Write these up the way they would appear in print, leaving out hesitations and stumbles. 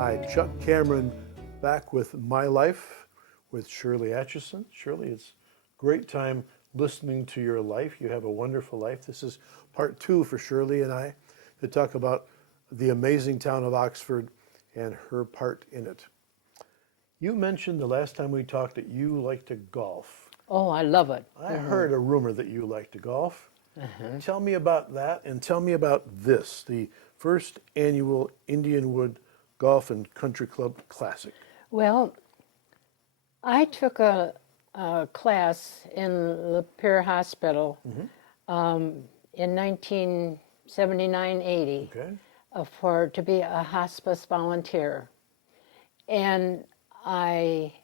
Hi, Chuck Cameron back with My Life with Shirley Acheson. Shirley, it's a great time listening to your life. You have a wonderful life. This is part 2 for Shirley and I to talk about the amazing town of Oxford and her part in it. You mentioned the last time we talked that you like to golf. Oh, I love it. I heard a rumor that you like to golf. Tell me about that, and tell me about this, the first annual Indianwood Golf and Country Club Classic. Well, I took a class in Lapeer Hospital in 1979-80 Okay. to be a hospice volunteer. And I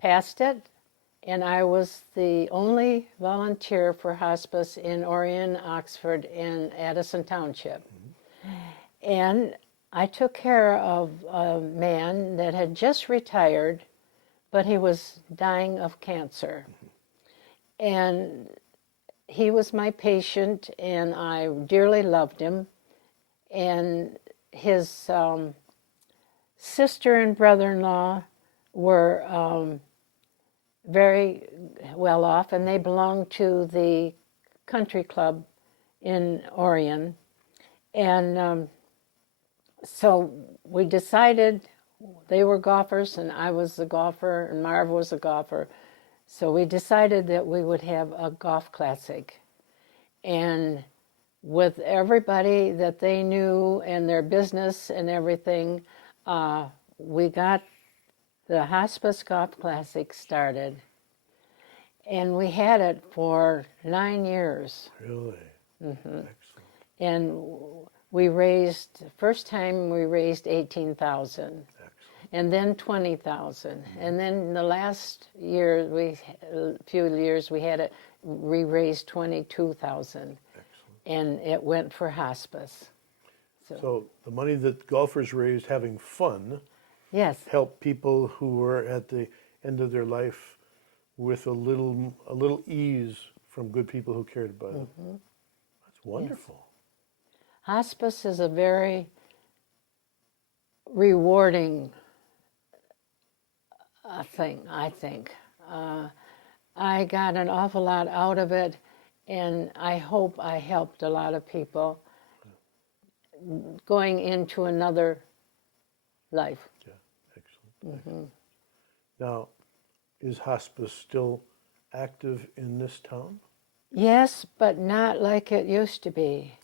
passed it, and I was the only volunteer for hospice in Orion, Oxford, and Acheson Township. And I took care of a man that had just retired, but he was dying of cancer. And he was my patient, and I dearly loved him. And his sister and brother-in-law were very well off, and they belonged to the country club in Orion. And so we decided, they were golfers and I was the golfer and Marv was a golfer. So we decided that we would have a golf classic. And with everybody that they knew and their business and everything, we got the Hospice Golf Classic started. And we had it for 9 years. Really? Excellent. And we raised, first time we raised 18,000. Excellent. And then 20,000. And then the last year, few years we had it, we raised 22,000. And it went for hospice. So the money that golfers raised having fun Yes. helped people who were at the end of their life with a little ease from good people who cared about them. That's wonderful. Yes. Hospice is a very rewarding thing, I think. I got an awful lot out of it, and I hope I helped a lot of people going into another life. Yeah, excellent. Now, is hospice still active in this town? Yes, but not like it used to be.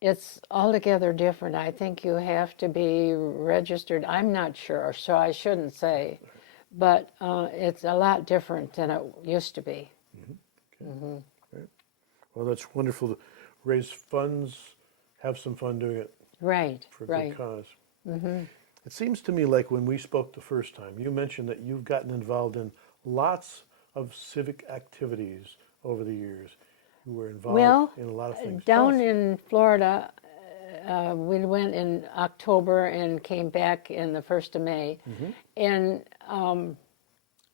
It's altogether different. I think you have to be registered. I'm not sure, so I shouldn't say. But it's a lot different than it used to be. Okay. Right. Well, that's wonderful to raise funds, have some fun doing it Right, for a right. good cause. It seems to me like when we spoke the first time, you mentioned that you've gotten involved in lots of civic activities over the years. You were involved in a lot of things. Down in Florida, we went in October and came back in the 1st of May. And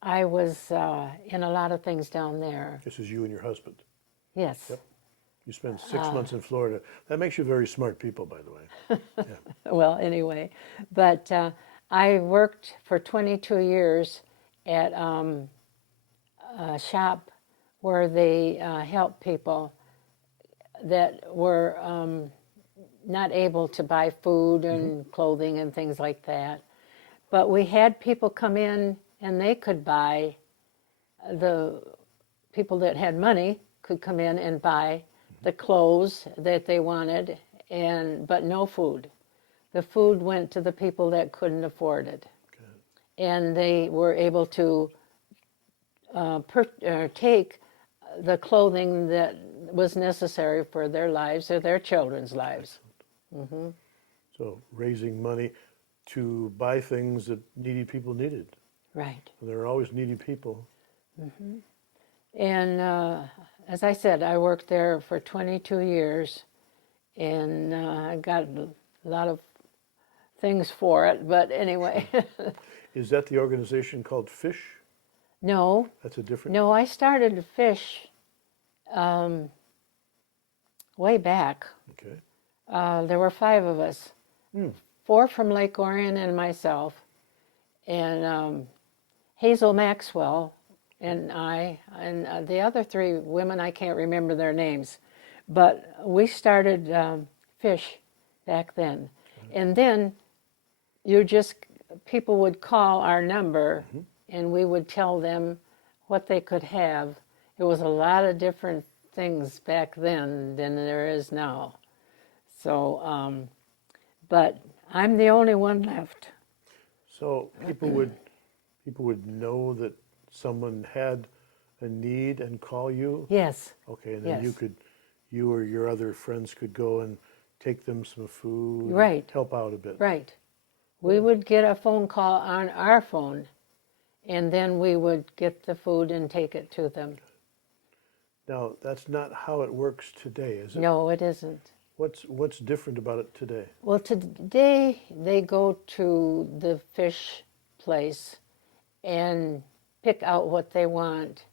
I was in a lot of things down there. This is you and your husband. Yes. Yep. You spent 6 months in Florida. That makes you very smart people, by the way. Yeah. Well, anyway, but I worked for 22 years at a shop where they helped people that were not able to buy food and clothing and things like that. But we had people come in and they could buy, the people that had money could come in and buy the clothes that they wanted, but no food. The food went to the people that couldn't afford it. Okay. And they were able to take the clothing that was necessary for their lives or their children's lives. So raising money to buy things that needy people needed. Right. And there are always needy people. And as I said, I worked there for 22 years, and I got a lot of things for it, but anyway. Is that the organization called FISH? No. That's a different... No, I started FISH way back. Okay. There were 5 of us. 4 from Lake Orion and myself, and Hazel Maxwell and I, and the other 3 women, I can't remember their names, but we started fish back then. And then people would call our number and we would tell them what they could have. It was a lot of different things back then than there is now. So, but I'm the only one left. So people would know that someone had a need and call you? Yes. Okay, and then Yes. you or your other friends could go and take them some food, Right. help out a bit. Right. We would get a phone call on our phone, and then we would get the food and take it to them. Now, that's not how it works today, is it? No, it isn't. What's different about it today? Well, today they go to the fish place and pick out what they want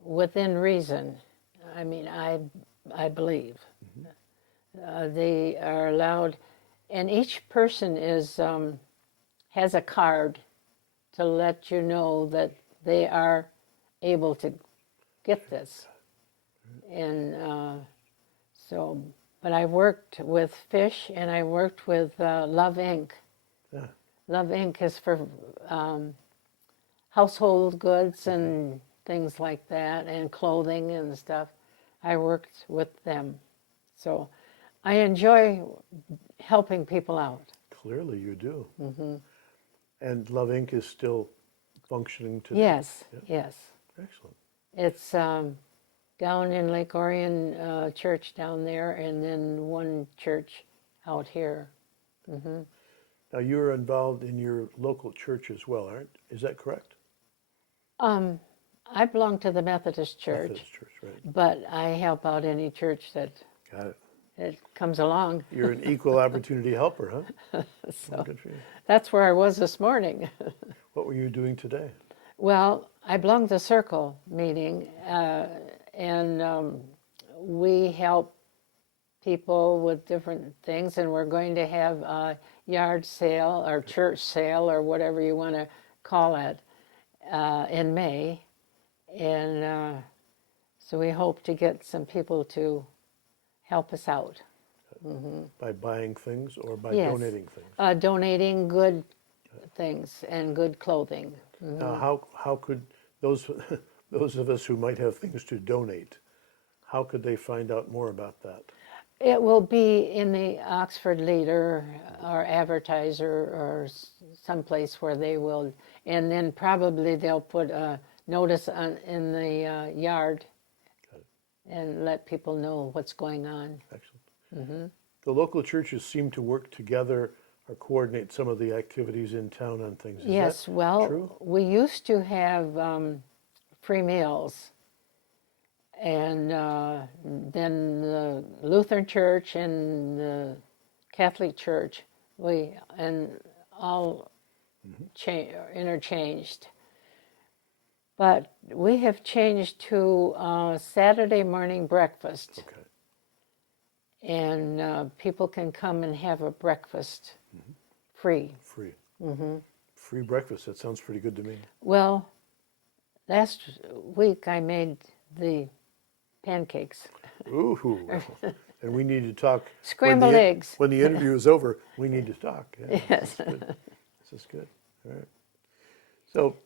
within reason. I mean, I believe. They are allowed, and each person has a card to let you know that they are able to get this. And but I worked with fish and I worked with Love Inc. Yeah. Love Inc. is for household goods and things like that, and clothing and stuff. I worked with them. So I enjoy helping people out. Clearly you do. And Love Inc. is still functioning today? Yes, Yeah. yes. Excellent. It's down in Lake Orion church down there, and then one church out here. Now, you're involved in your local church as well, is that correct? I belong to the Methodist Church, Methodist Church, right. but I help out any church that Got it. comes along. You're an equal opportunity helper, huh? So Well, good for you. that's where I was this morning. What were you doing today? Well, I belong to Circle meeting, and we help people with different things, and we're going to have a yard sale or church sale or whatever you want to call it in May, and so we hope to get some people to help us out. By buying things or by Yes. donating things? Donating good things and good clothing. Now, how could those those of us who might have things to donate, how could they find out more about that? It will be in the Oxford Leader or Advertiser or someplace where they will, and then probably they'll put a notice in the yard and let people know what's going on. Excellent. The local churches seem to work together or coordinate some of the activities in town on things. Is Yes, that well, true? we used to have free meals, and then the Lutheran Church and the Catholic Church, all interchanged. But we have changed to Saturday morning breakfast, Okay. and people can come and have a breakfast free. Free. Free breakfast. That sounds pretty good to me. Well, last week I made the pancakes. Ooh. And we need to talk. Scrambled eggs. When the interview is over, we need to talk. Yeah, Yes. This is good. All right. So,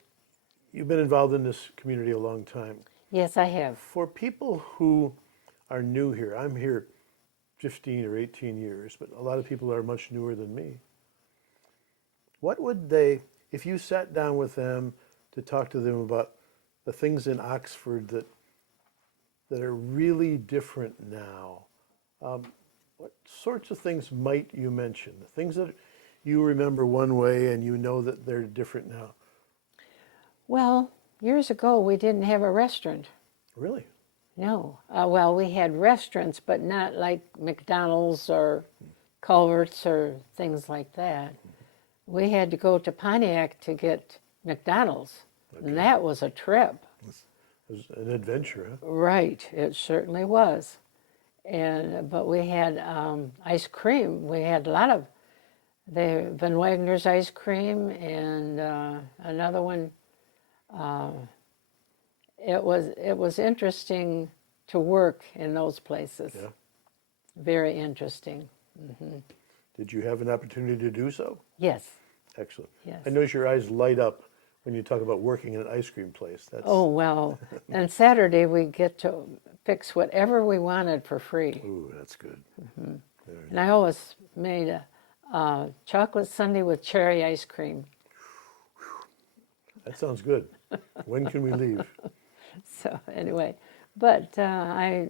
you've been involved in this community a long time. Yes, I have. For people who are new here, I'm here 15 or 18 years, but a lot of people are much newer than me. What would they, if you sat down with them to talk to them about the things in Oxford that are really different now, what sorts of things might you mention? The things that you remember one way and you know that they're different now. Well, years ago we didn't have a restaurant. Really? No. Well, we had restaurants, but not like McDonald's or Culver's or things like that. We had to go to Pontiac to get McDonald's, and that was a trip. It was an adventure, huh? Right, it certainly was. But we had ice cream. We had a lot of Van Wagner's ice cream, and another one. It was interesting to work in those places. Yeah. Very interesting. Did you have an opportunity to do so? Yes. Excellent. Yes. I notice your eyes light up when you talk about working in an ice cream place. That's, Oh, well, and Saturday we get to fix whatever we wanted for free. ooh, that's good. And I always made a chocolate sundae with cherry ice cream. That sounds good. When can we leave? So anyway, but I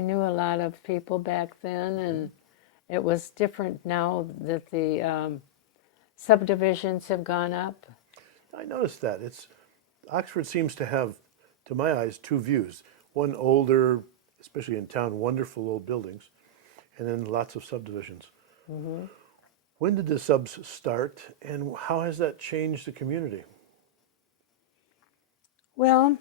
knew a lot of people back then, and it was different now that the subdivisions have gone up. I noticed that. Oxford seems to have, to my eyes, two views. One older, especially in town, wonderful old buildings, and then lots of subdivisions. When did the subs start, and how has that changed the community? Well,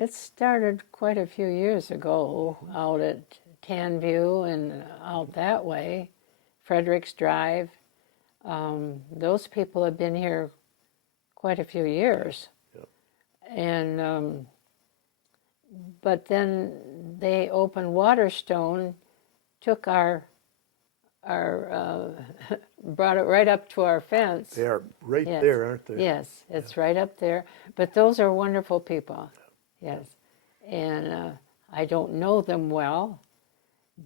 it started quite a few years ago out at Tanview and out that way, Fredericks Drive. Those people have been here quite a few years. Yep. And but then they opened Waterstone, took our brought it right up to our fence. They are right Yes. there, aren't they? Yes, it's right up there. But those are wonderful people. Yes. And I don't know them well,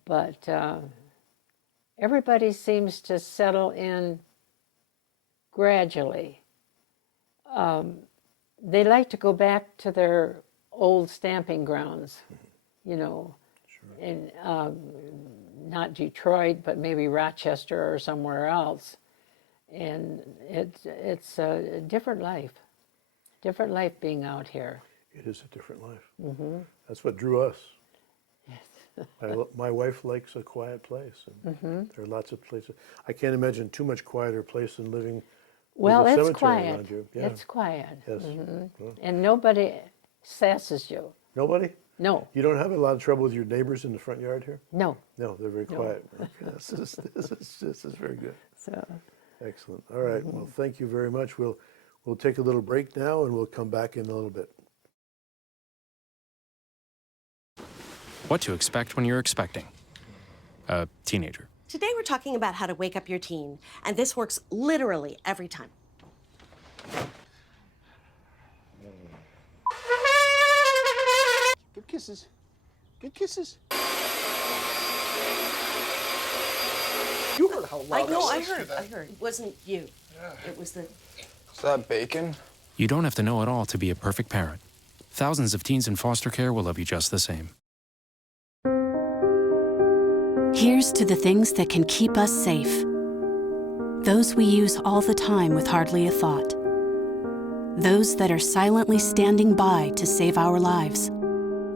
but everybody seems to settle in gradually. They like to go back to their old stamping grounds, you know, in not Detroit, but maybe Rochester or somewhere else. And it's a different life being out here. It is a different life. That's what drew us. Yes. My wife likes a quiet place, and there are lots of places. I can't imagine too much quieter place than living Well, with a it's cemetery quiet. around you. Yeah. It's quiet. Yes. And nobody sasses you. Nobody? No, You don't have a lot of trouble with your neighbors in the front yard here? no. No, they're very quiet. Okay, this is very good. So, Excellent. All right. Well, thank you very much. We'll take a little break now, and we'll come back in a little bit. What to expect when you're expecting a teenager. Today we're talking about how to wake up your teen, and this works literally every time. Good kisses. Good kisses. You heard how loud I heard. It wasn't you. It was the... Is that bacon? You don't have to know it all to be a perfect parent. Thousands of teens in foster care will love you just the same. Here's to the things that can keep us safe. Those we use all the time with hardly a thought. Those that are silently standing by to save our lives.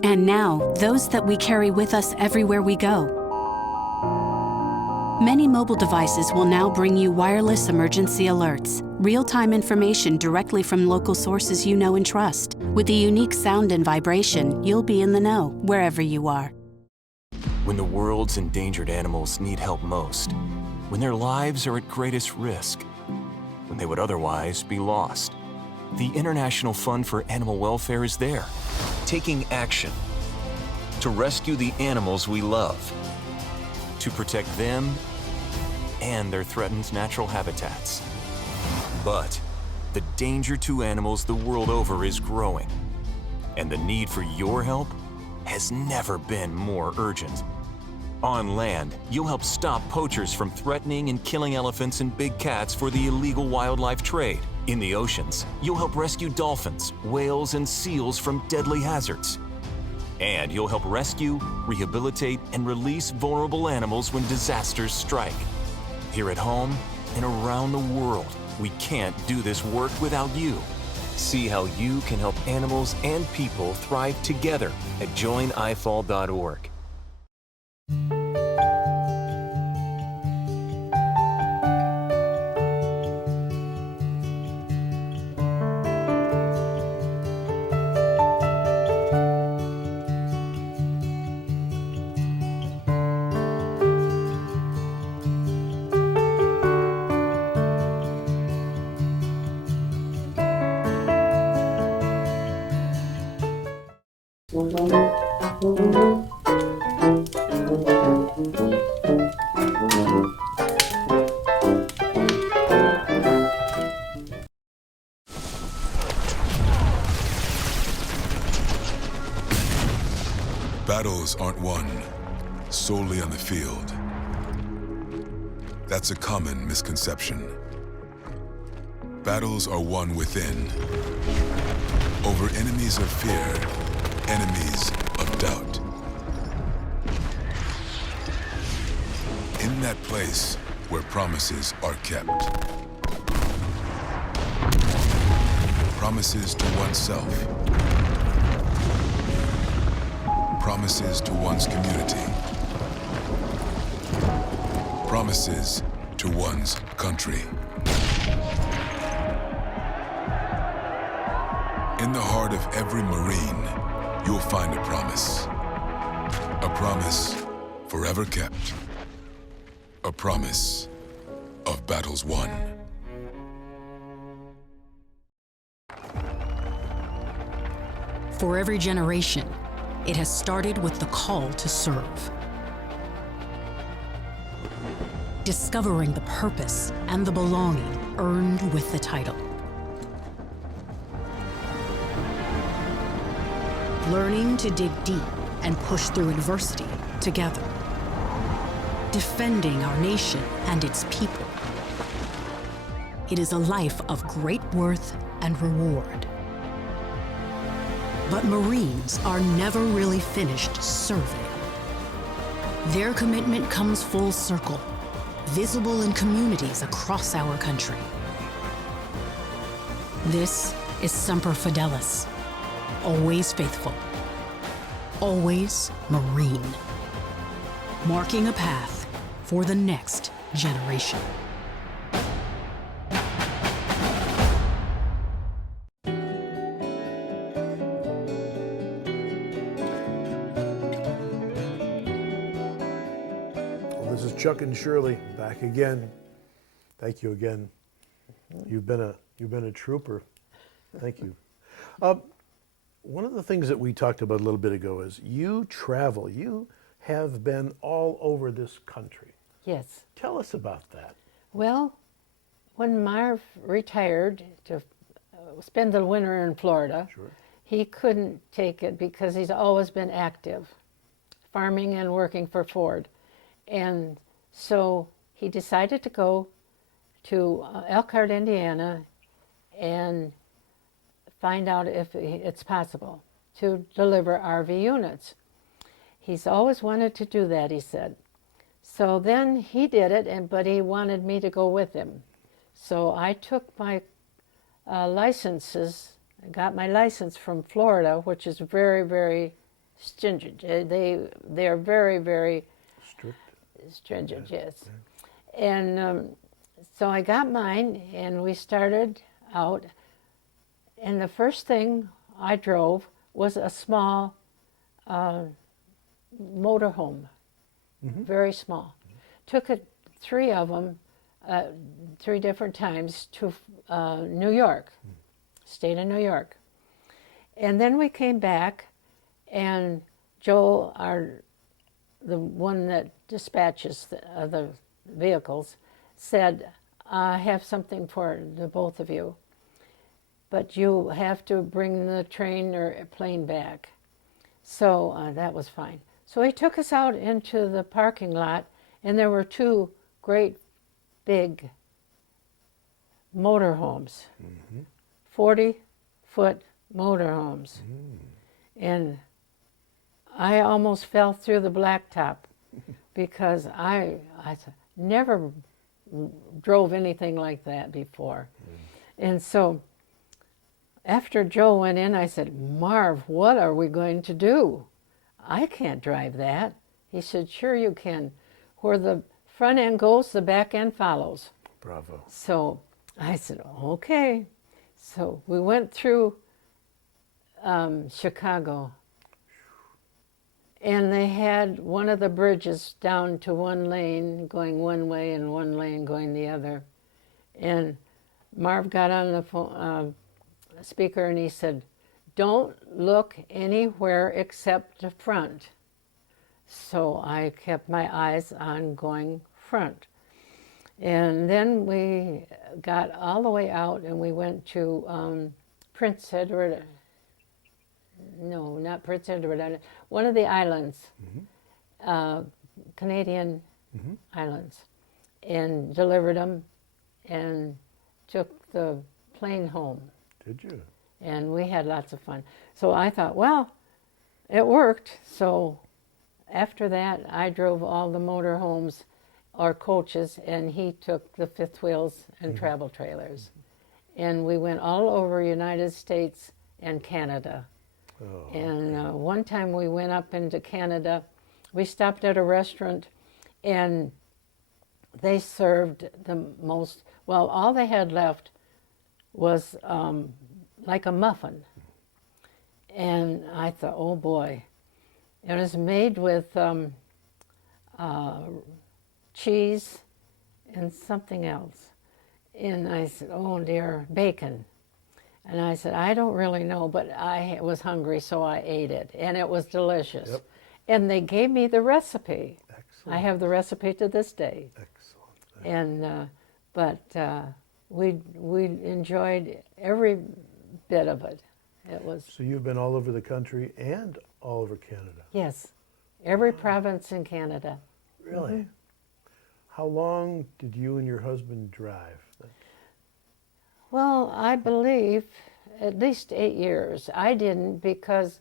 And now, those that we carry with us everywhere we go. Many mobile devices will now bring you wireless emergency alerts, real-time information directly from local sources you know and trust. With the unique sound and vibration, you'll be in the know wherever you are. When the world's endangered animals need help most, when their lives are at greatest risk, when they would otherwise be lost, the International Fund for Animal Welfare is there, taking action to rescue the animals we love, to protect them and their threatened natural habitats. But the danger to animals the world over is growing, and the need for your help has never been more urgent. On land, you'll help stop poachers from threatening and killing elephants and big cats for the illegal wildlife trade. In the oceans, you'll help rescue dolphins, whales, and seals from deadly hazards. And you'll help rescue, rehabilitate, and release vulnerable animals when disasters strike. Here at home and around the world, we can't do this work without you. See how you can help animals and people thrive together at joinifall.org. Battles aren't won solely on the field. That's a common misconception. Battles are won within, over enemies of fear, enemies of doubt. In that place where promises are kept. Promises to oneself. Promises to one's community. Promises to one's country. In the heart of every Marine, you'll find a promise. A promise forever kept. A promise of battles won. For every generation, it has started with the call to serve. Discovering the purpose and the belonging earned with the title. Learning to dig deep and push through adversity together. Defending our nation and its people. It is a life of great worth and reward. But Marines are never really finished serving. Their commitment comes full circle, visible in communities across our country. This is Semper Fidelis, always faithful, always Marine, marking a path for the next generation. This is Chuck and Shirley back again. Thank you again. You've been a trooper. Thank you. One of the things that we talked about a little bit ago is you travel. You have been all over this country. Yes. Tell us about that. Well, when Marv retired to spend the winter in Florida, Sure. he couldn't take it because he's always been active, farming and working for Ford. And so he decided to go to Elkhart, Indiana, and find out if it's possible to deliver RV units. He's always wanted to do that, he said. So then he did it, but he wanted me to go with him. So I took my licenses, I got my license from Florida, which is very, very stringent. They are very, very Strict. stringent, yes. And so I got mine, and we started out. And the first thing I drove was a small motorhome, very small. Took it, 3 of them, 3 different times to New York, state of New York. And then we came back, and Joe, the one that dispatches the vehicles, said, I have something for the both of you, but you have to bring the train or plane back. So that was fine. So he took us out into the parking lot, and there were 2 great big motorhomes, 40-foot motorhomes. And I almost fell through the blacktop because I never drove anything like that before. And so after Joe went in, I said, Marv, what are we going to do? I can't drive that. He said, sure you can. Where the front end goes, the back end follows. Bravo. So I said, okay. So we went through Chicago, and they had one of the bridges down to 1 lane going one way and 1 lane going the other. And Marv got on the phone, speaker, and he said, don't look anywhere except the front. So I kept my eyes on going front. And then we got all the way out and we went to Prince Edward, no, not Prince Edward Island, one of the islands, Canadian islands, and delivered them and took the plane home. Did you? And we had lots of fun. So I thought, well, it worked. So after that, I drove all the motor homes or coaches, and he took the fifth wheels and travel trailers. And we went all over United States and Canada. Oh, And one time we went up into Canada, we stopped at a restaurant, and they served the most, well, all they had left was like a muffin. And I thought, oh boy. It was made with cheese and something else. And I said, oh dear, bacon. And I said, I don't really know, but I was hungry, so I ate it. And it was delicious. Yep. And they gave me the recipe. excellent. I have the recipe to this day. Excellent. And we enjoyed every bit of it. It was, So you've been all over the country and all over Canada. yes, every province in Canada. Really? How long did you and your husband drive? Well, I believe at least 8 years. I didn't because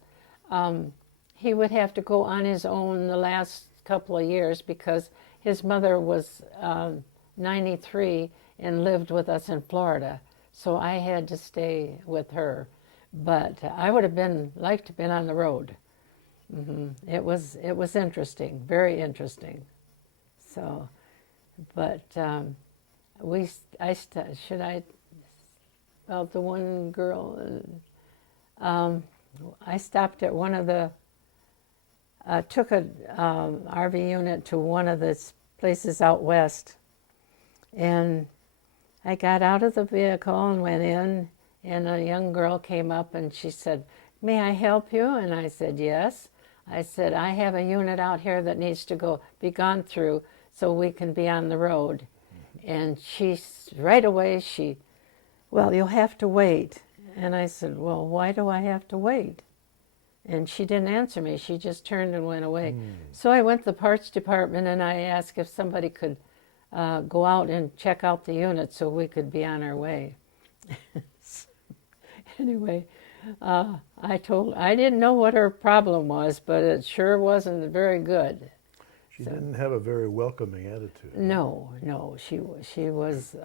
he would have to go on his own the last couple of years because his mother was 93 and lived with us in Florida. So I had to stay with her. But I would have liked to have been on the road. It was interesting, very interesting. So, but should I, about the one girl, I stopped at one of the, took a RV unit to one of the places out west, and I got out of the vehicle and went in, and a young girl came up and she said, may I help you? And I said, yes. I said, I have a unit out here that needs to be gone through so we can be on the road. And right away, well, you'll have to wait. And I said, well, why do I have to wait? And she didn't answer me. She just turned and went away. So I went to the parts department and I asked if somebody could go out and check out the unit so we could be on our way. Anyway, I didn't know what her problem was, but it sure wasn't very good. She didn't have a very welcoming attitude. No, she was,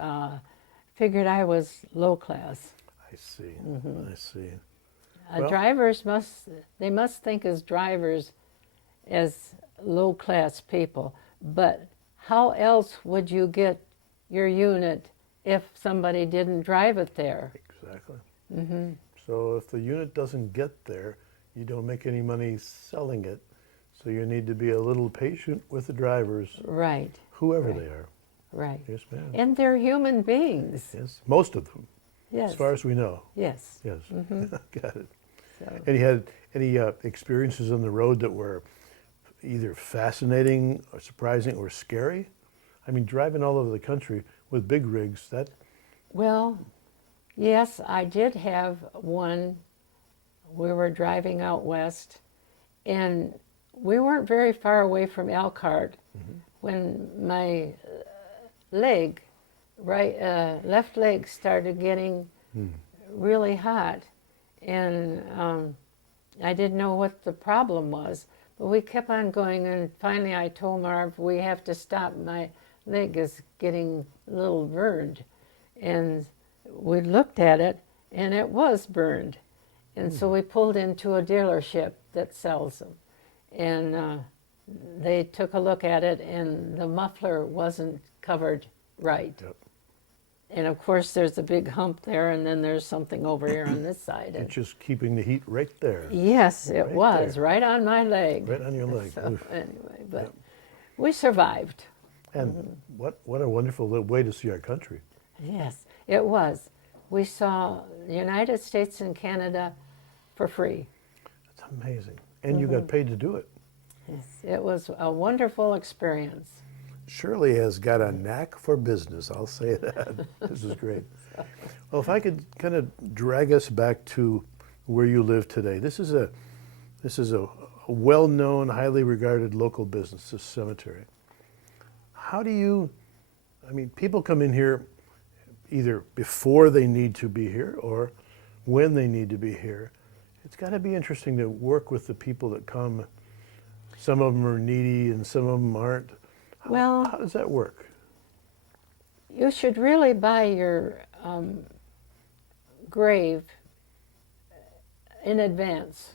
figured I was low class. I see, I see. Drivers must think as drivers as low class people, but how else would you get your unit if somebody didn't drive it there? Exactly. So if the unit doesn't get there, you don't make any money selling it. So you need to be a little patient with the drivers, Right. whoever they are. Right. Yes, ma'am. And they're human beings. Yes, most of them, Yes. as far as we know. Yes. Yes, got it. So, And you had any experiences on the road that were either fascinating or surprising or scary? I mean, driving all over the country with big rigs, that... well, yes, I did have one. We were driving out west, and we weren't very far away from Elkhart when my left leg started getting really hot, and I didn't know what the problem was, but we kept on going, and finally I told Marv, we have to stop, my leg is getting a little burned, and we looked at it, and it was burned, and so we pulled into a dealership that sells them, and they took a look at it, and the muffler wasn't covered right. Yep. And of course, there's a big hump there, and then there's something over here on this side. It's just keeping the heat right there. Yes, it Right was, there. right on my leg. Right on your leg. So, Oof. anyway, but we survived. And what a wonderful way to see our country. Yes, it was. We saw the United States and Canada for free. That's amazing. And you got paid to do it. Yes, it was a wonderful experience. Shirley has got a knack for business, I'll say that. This is great. Well, if I could kind of drag us back to where you live today. This is a well-known, highly regarded local business, this cemetery. How do you, I mean, people come in here either before they need to be here or when they need to be here. It's got to be interesting to work with the people that come. Some of them are needy and some of them aren't. Well, how does that work? You should really buy your grave in advance.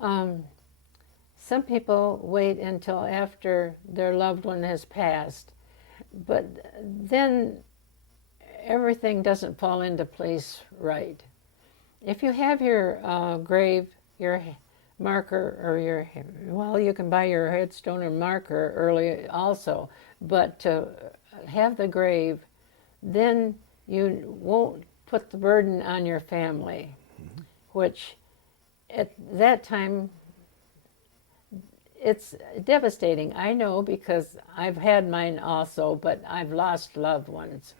Some people wait until after their loved one has passed, but then everything doesn't fall into place right. If you have your grave, your marker, or your, well, you can buy your headstone or marker early also, but to have the grave, then you won't put the burden on your family, which at that time, it's devastating. I know because I've had mine also, but I've lost loved ones.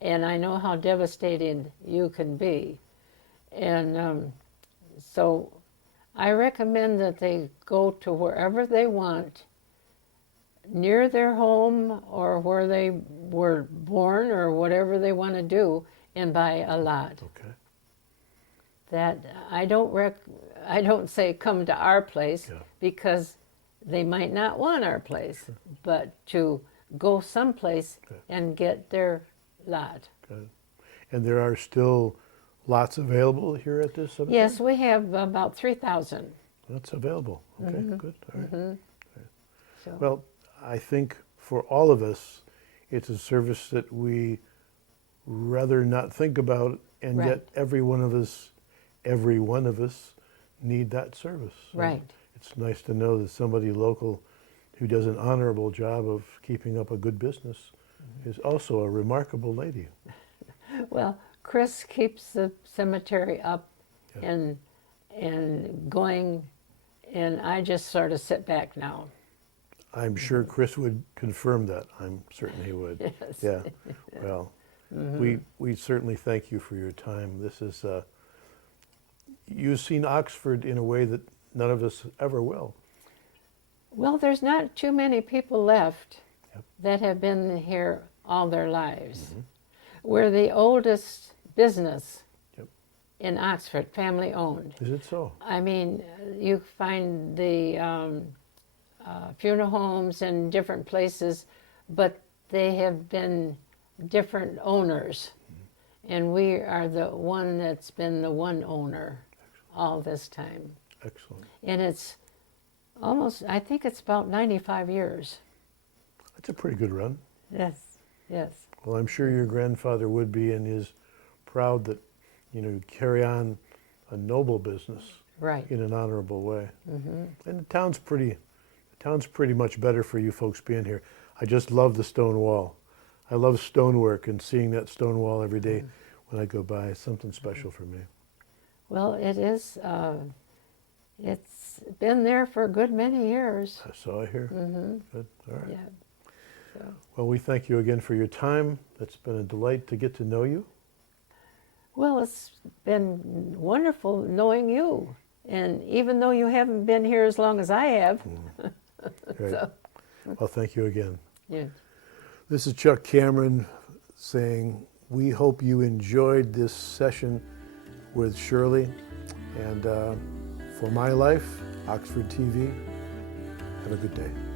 And I know how devastating you can be. And so I recommend that they go to wherever they want, near their home or where they were born or whatever they want to do, and buy a lot. Okay. That I don't say come to our place, because they might not want our place, but to go someplace and get their lot. Good. And there are still lots available here at this cemetery? Yes, we have about 3,000. That's available. Okay, good. All right. So, Well, I think for all of us, it's a service that we rather not think about, and Right. yet every one of us need that service. So Right. It's nice to know that somebody local who does an honorable job of keeping up a good business is also a remarkable lady. well, Chris keeps the cemetery up and going, and I just sort of sit back now. I'm sure Chris would confirm that. I'm certain he would. Yes. Yeah. Well, we certainly thank you for your time. This is you've seen Oxford in a way that none of us ever will. Well, there's not too many people left Yep. that have been here all their lives. We're the oldest business Yep. in Oxford, family owned. Is it so? I mean, you find the funeral homes in different places, but they have been different owners. And we are the one that's been the one owner all this time. Excellent. And it's almost, I think it's about 95 years. That's a pretty good run. Yes, yes. Well, I'm sure your grandfather would be, and is proud that you carry on a noble business Right. in an honorable way. And the town's pretty much better for you folks being here. I just love the stone wall. I love stonework, and seeing that stone wall every day when I go by is something special for me. Well, it is, it's been there for a good many years. So I hear. Good. All right. Yeah. So, Well, we thank you again for your time. It's been a delight to get to know you. well, it's been wonderful knowing you. And even though you haven't been here as long as I have. Great. So, Well, thank you again. yeah. This is Chuck Cameron saying we hope you enjoyed this session with Shirley. And for My Life, Oxford TV, have a good day.